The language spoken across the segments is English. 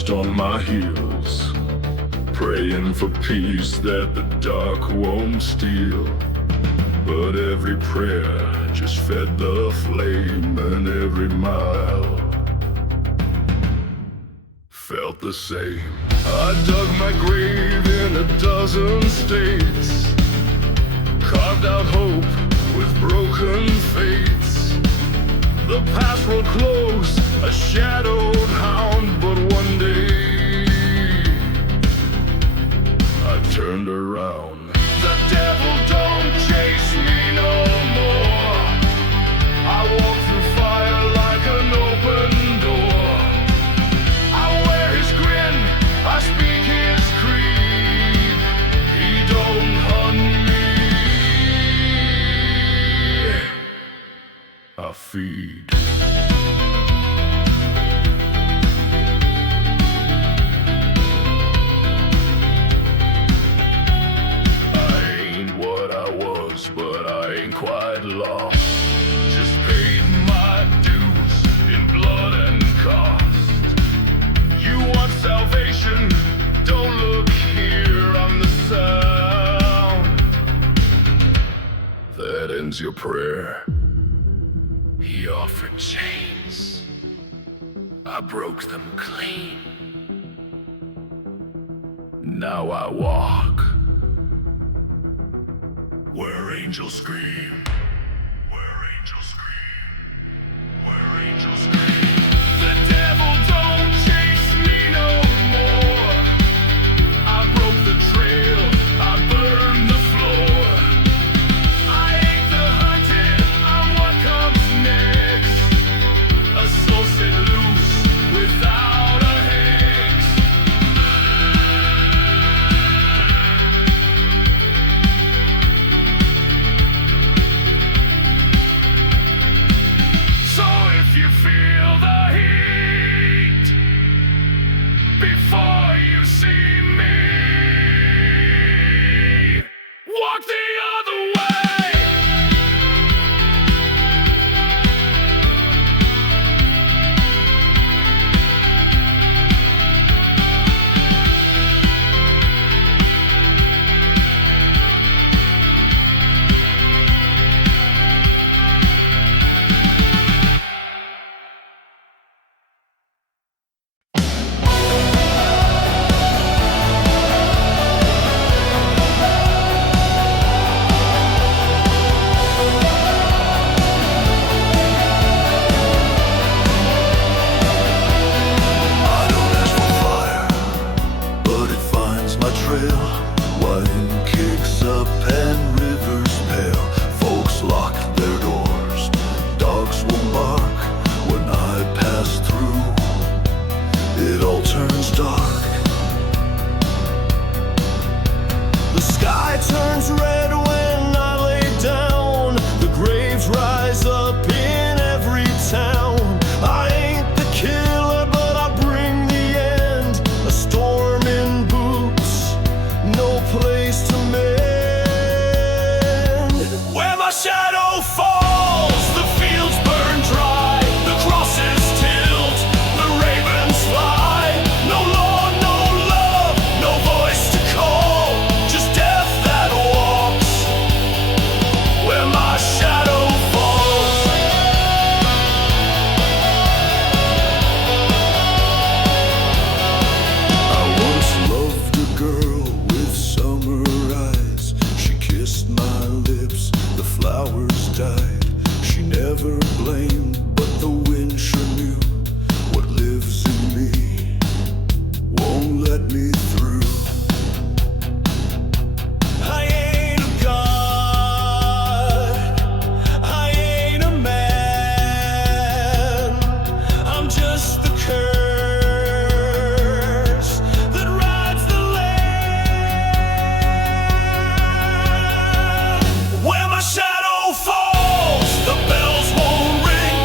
dust on my heels, praying for peace that the dark won't steal. But every prayer just fed the flame, and every mile felt the same. I dug my grave in a dozen states, carved out hope with broken fates. The past road close, a shadowed hound, but one day I turned around. The devil don't chase me no more. I walk through fire like an open door. I wear his grin, I speak his creed. He don't hunt me, I feed. But I ain't quite lost. Just paid my dues in blood and cost. You want salvation? Don't look here. I'm the sound that ends your prayer. He offered chains, I broke them clean. Now I walk where angels scream, where angels scream, where angels scream. The devil don't chase me no more. I broke the trail, I burned the floor. I ain't the hunted, I'm what comes next. A soul set loose without a hex. If you feel the heat before you see me, walk the other way. Wine kicks up and rivers pale. Folks lock their doors, dogs will bark when I pass through. It all turns dark. The sky turns red when I lay down. The graves rise up in every town. I ain't the killer, but I bring the end. A storm in boots, no place to mend. Where my shadow falls, the fields burn dry, the crosses tilt, the ravens fly. No law, no love, no voice to call, just death that walks where my shadow falls. I once loved a girl with summer eyes. She kissed my lips, the flowers died. She never blamed, but the wind sure knew what lives in me won't let me through. I ain't a god, I ain't a man. I'm just the curse that rides the land. Where my shadow falls, the bells won't ring,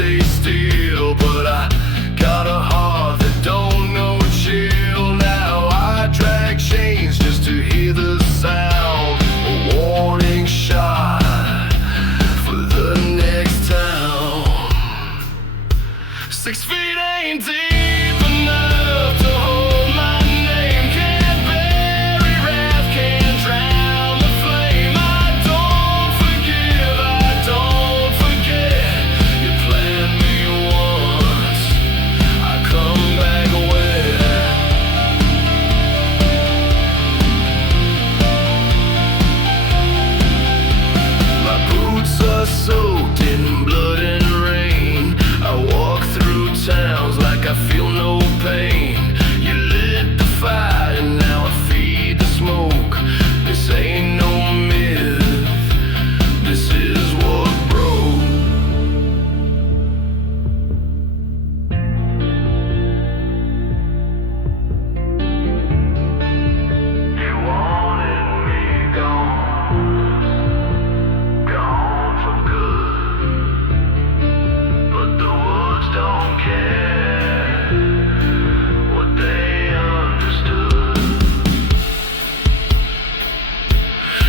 stay still, but I got a heart that don't know chill. Now I drag chains just to hear the sound. A warning shot for the next town. 6 feet ain't deep enough to hold my name. Can't bury wrath, can't drown the flame. I don't forgive, I don't forget. You planned me once, I come back wet. My boots are soaked in blood and rain. I walk through towns like I feel no pain. You lit the fire and now I feed the smoke. This ain't no myth, this is what broke. You wanted me gone, gone for good, but the woods don't care what they understood.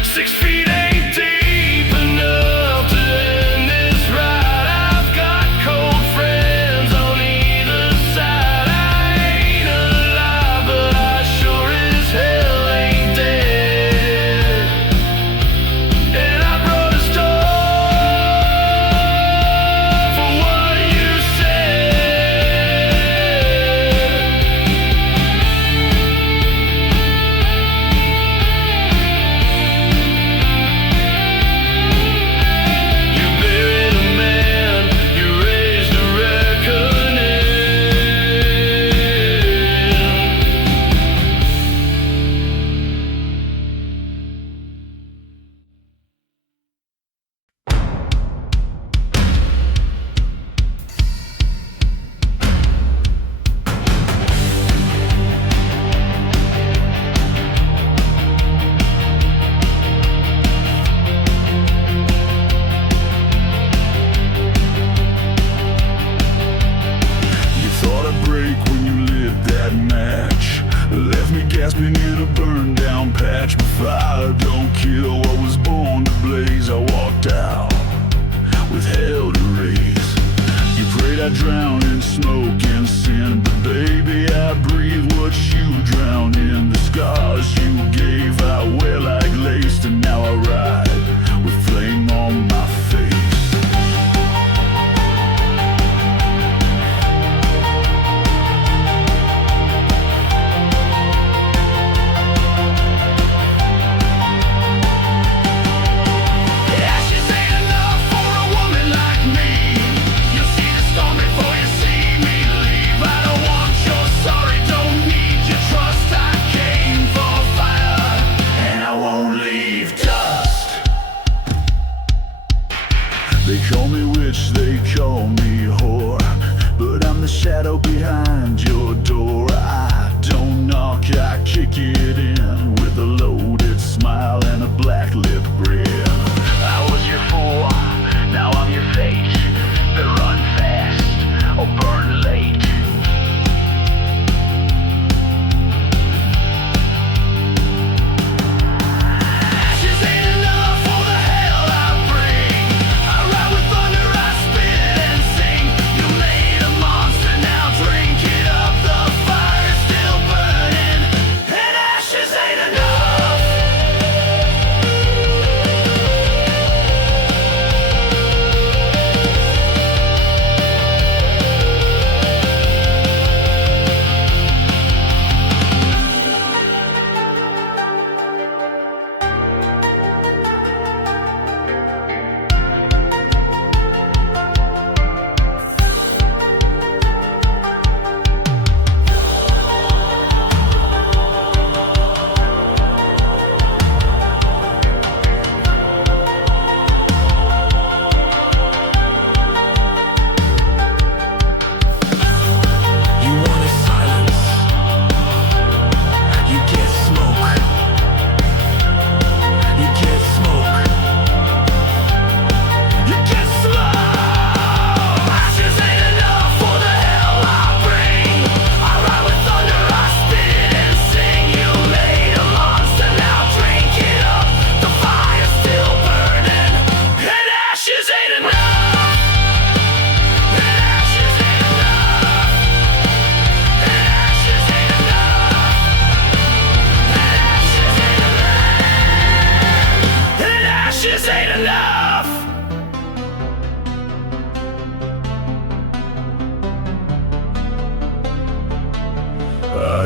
6 feet ain't deep enough to end this ride. I've got cold friends on either side. I ain't alive, but I sure as hell ain't dead. And I brought a star for what you You buried a man, you raised a reckoning. You thought I'd break when you lit that match. Left me gasping in a burned down patch. But fire don't kill what was born to blaze. I walked out with hell to raise. You prayed I'd drown in smoke and sin, but baby I breathe what you drowned in. The scars you gave I wear like lace, and now I ride with flame on my face. Ashes ain't enough for a woman like me. You'll see the storm before you see me leave. I don't want your sorry, don't need your trust. I came for fire, and I won't leave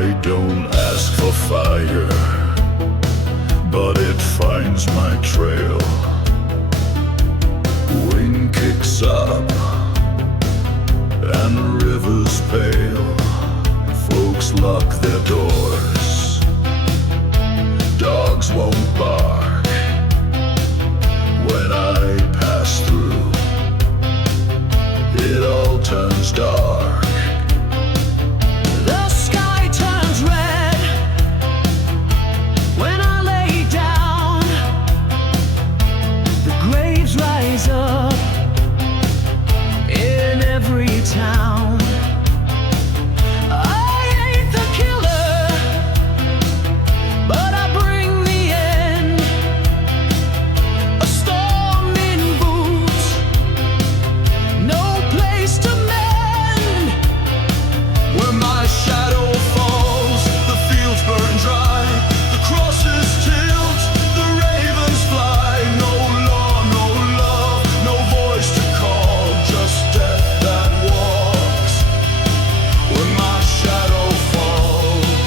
I don't ask for fire, but it finds my trail. Wind kicks up and rivers pale. Folks lock their doors, dogs won't bark when I pass through. It all turns dark. The sky turns red when I lay down. The graves rise up in every town. I ain't the killer, but I bring the end. A storm in boots, no place to mend. Where my shadow falls, the fields burn dry, the crosses tilt, the ravens fly. No law, no love, no voice to call, just death that walks. Where my shadow falls.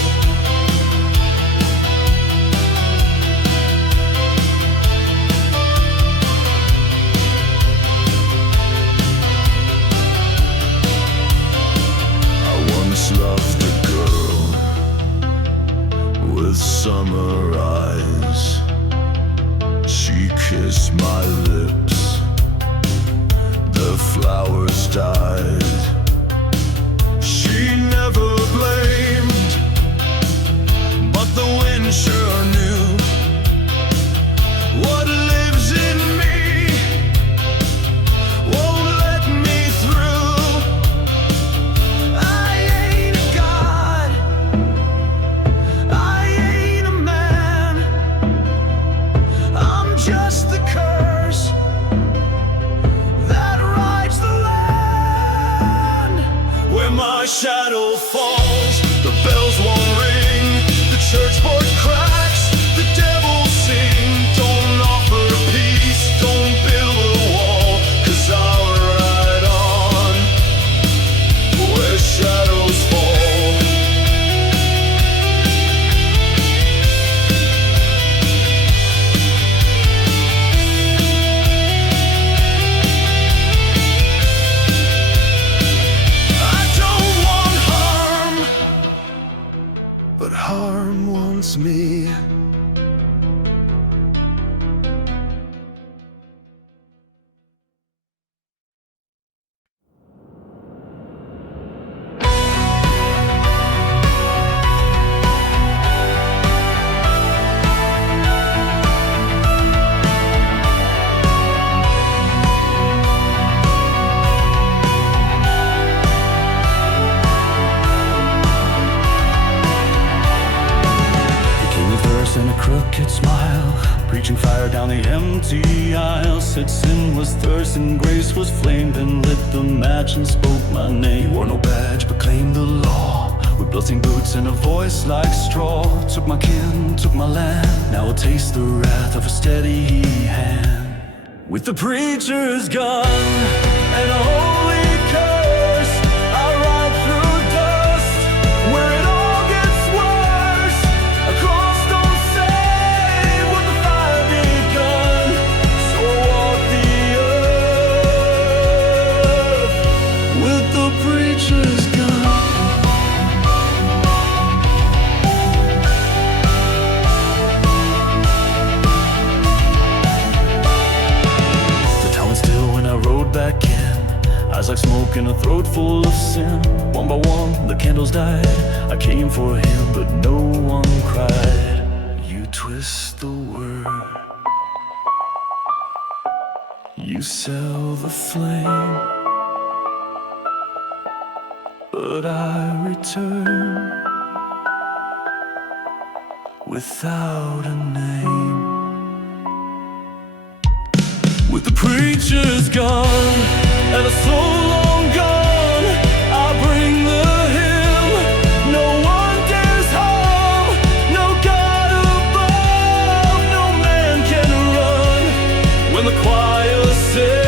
I once loved a girl with summer eyes. She kissed my lips, the flowers died. She never blamed, but the wind sure knew what lives in me won't let me through. I ain't a god, I ain't a man, I'm just the curse that rides the land. Where my shadow falls, the bells won't ring, the church board cracks, the devils sing. Don't offer peace, don't build a wall, 'cause I'll ride on where shadows fall. I don't want harm, but harm wants me. King of verse and a crooked smile, preaching fire down the empty aisle. Said sin was thirst and grace was flame, then lit the match and spoke my name. He wore no badge but claimed the law, with bloodstained boots and a voice like straw. Took my kin, took my land, now I'll taste the wrath of a steady hand. With the preacher's gun and a holy curse, I ride through dust where it all gets worse. A cross don't save what the fire begun, so I walk the earth with the preacher's gun. The town was still when I rode back in, eyes like smoke in a throat full of sin. One by one, the candles died. I came for him, but no one cried. You twist the word, you sell the flame, but I return without a name. With the preacher's gone and a soul long gone, I bring the hymn. No one dares harm, no God above, no man can run when the choir sings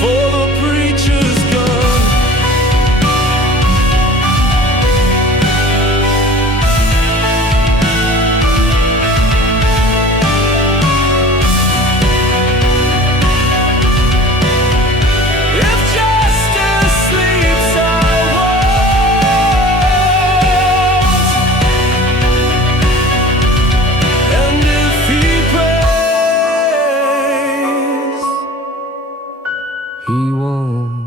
for the preacher's gone. he won't.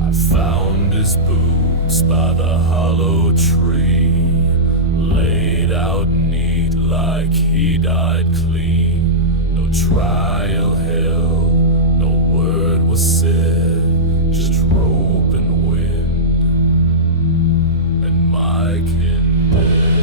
I found his boots by the hollow tree, laid out neat like he died clean. No trial held, no word was said, just rope and wind, and Mike in dead.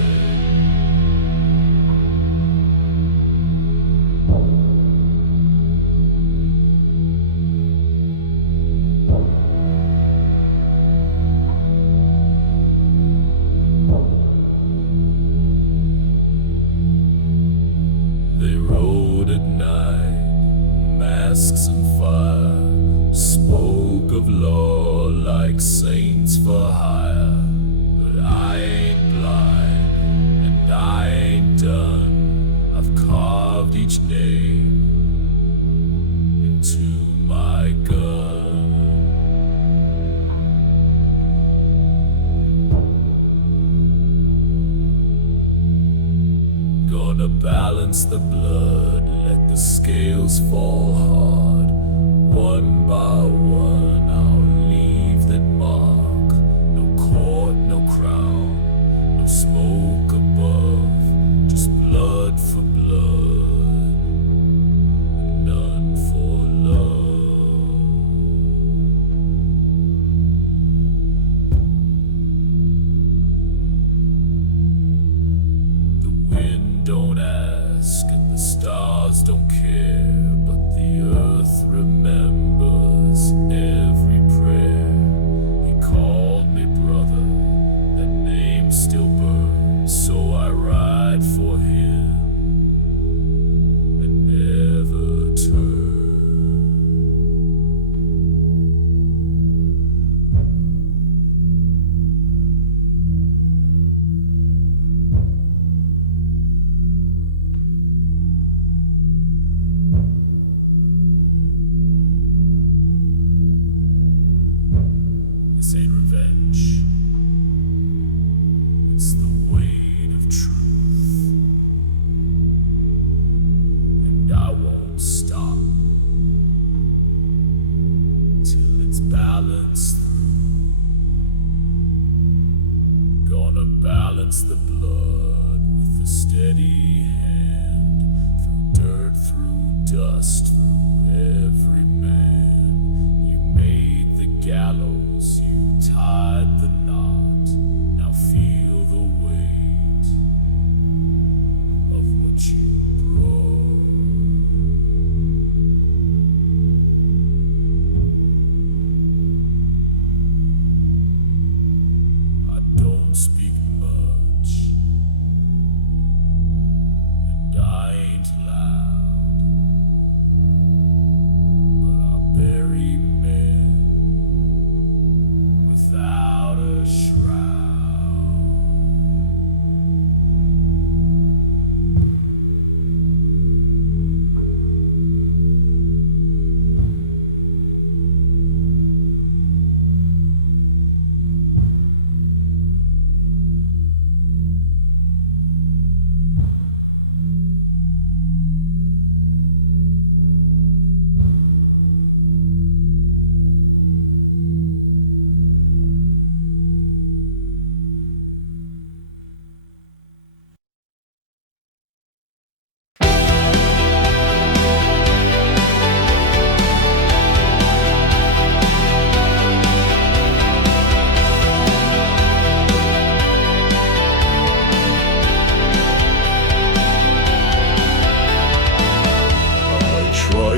They rode at night, masks and fire, spoke of law like saints for hire. But I ain't blind, and I ain't done. I've carved each name into my gun. Gonna balance the blood, let the scales fall hard. One by one, I'll leave that mark. No court, no crown, no smoke above, just blood for blood, and none for love. The wind don't ask and the stars don't care, but the earth remembers every prayer. He called me brother, that name still burns, so I ride for him and never turn. This ain't revenge. It's the weight of truth. And I won't stop till it's balanced through. Gonna balance the blood with a steady hand. Through dirt, through dust, through every man. You made the gallows, you tied the knot. Now feel the weight of what you brought. I don't speak much,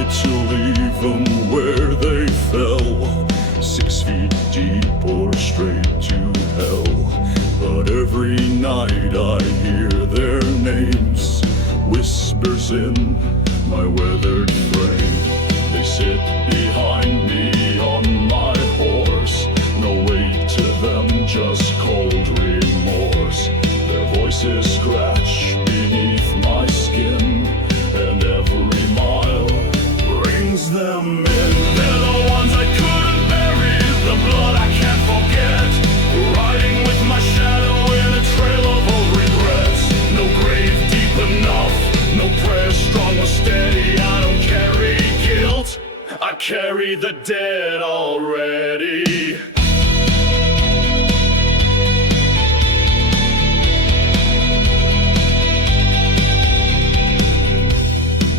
to leave them where they fell, 6 feet deep or straight to hell. But every night I hear their names, whispers in my weathered brain. They sit behind me on my horse, no weight to them, just cold remorse. Their voices scratch beneath my skin, and every mile brings them in. They're the ones I couldn't bury, the blood I can't forget, riding with my shadow in a trail of old regrets. No grave deep enough, no prayer strong or steady. I don't carry guilt, I carry the dead already.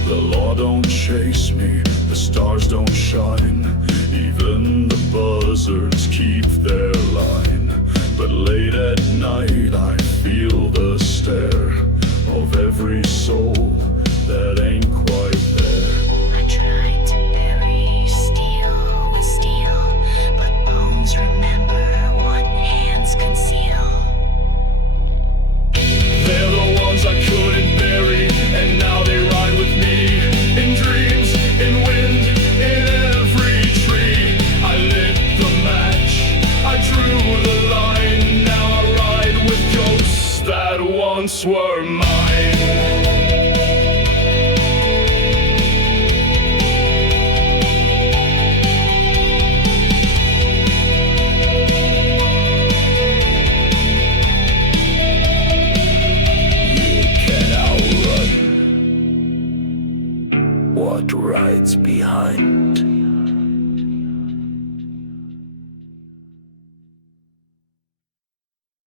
The law don't chase me, the stars don't shine, even the buzzards keep their line. But late at night I feel the stare of every soul that ain't quite there. I tried to bury steel with steel, but bones remember what hands conceal. They're the ones I couldn't bury, and now they ride with me, in dreams, in wind, in every tree. I lit the match, I drew the line, now I ride with ghosts that once were mine. What rides behind